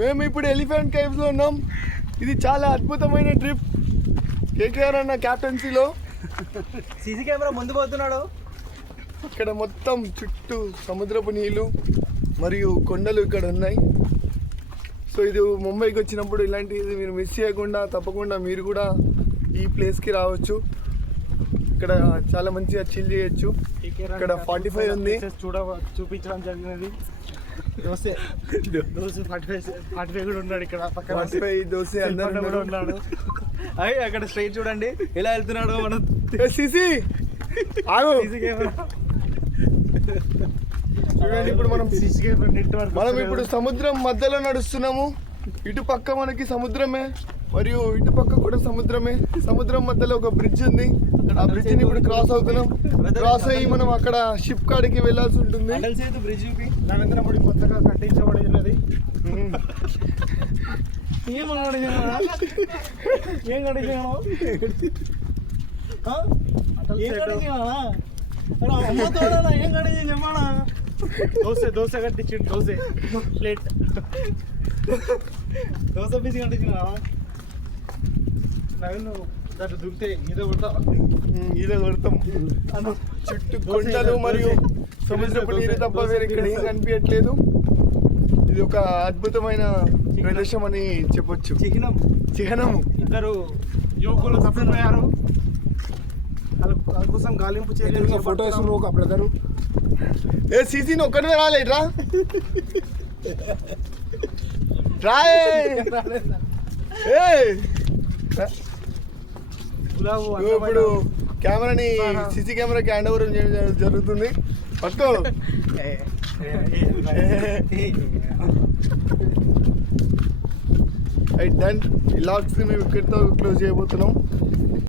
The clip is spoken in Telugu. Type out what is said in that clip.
మేము ఇప్పుడు ఎలిఫెంట్ కేవ్స్ లో ఉన్నాం. ఇది చాలా అద్భుతమైన ట్రిప్. కేకేఆర్ అన్న క్యాప్టెన్సీలో సీసీ కెమెరా ముందు పోతున్నాడు. ఇక్కడ మొత్తం చుట్టూ సముద్రపు నీళ్ళు మరియు కొండలు ఇక్కడ ఉన్నాయి. సో ఇది ముంబైకి వచ్చినప్పుడు ఇలాంటిది మీరు మిస్ చేయకుండా తప్పకుండా మీరు కూడా ఈ ప్లేస్కి రావచ్చు. ఇక్కడ చాలా మంచిగా చిల్ చేయొచ్చు. ఇక్కడ 45 ఉంది చూపించడం జరిగినది. దోశ 45 కూడా ఉన్నాడు ఇక్కడ పక్కన. 45 దోశ అందరూ కూడా ఉన్నాడు. అయ్యి అక్కడ స్ట్రైట్ చూడండి ఎలా వెళ్తున్నాడు మన సిసి ఆగు. చూడండి ఇప్పుడు మనం ఇప్పుడు సముద్రం మధ్యలో నడుస్తున్నాము. ఇటు పక్క మనకి సముద్రమే మరియు ఇటు పక్క కూడా సముద్రమే. సముద్రం మధ్యలో ఒక బ్రిడ్జ్ ఉంది. ఆ బ్రిడ్జ్ ని ఇప్పుడు క్రాస్ అవుతున్నాం. క్రాస్ అయ్యి మనం అక్కడ షిప్ కాడికి వెళ్ళాల్సి ఉంటుంది. బ్రిడ్జ్ నరేంద్ర మోడీ కొత్తగా కట్టించబడినది. ఏం దోశ కట్టించండి. దోశ ప్లేట్ దోశ పీసి కట్టించిన నవీన్ దాంట్లో దురితే ఈదో కొడతాం. చుట్టూ కొండలు మరియు సముద్రపు నీరు తప్ప వేరే ఇక్కడ ఏం కనిపించట్లేదు. ఇది ఒక అద్భుతమైన ప్రదేశం అని చెప్పొచ్చు. చిహ్నము. ఇద్దరు యువకులు తప్పిపోయారు. వాళ్ళ కోసం గాలింపు చేయలేదు. ఫోటో వేసుకున్నావు ఒక బ్రదరు. ఏ సీసీని ఒక్కడే రాలేట్రా ఇప్పుడు కెమెరాని సీసీ కెమెరాకి హ్యాండ్ ఓవర్ చేయడం జరుగుతుంది. పట్టుకో. డన్. ఈ లాగ్స్ మేము ఇక్కడితో క్లోజ్ చేయబోతున్నాం.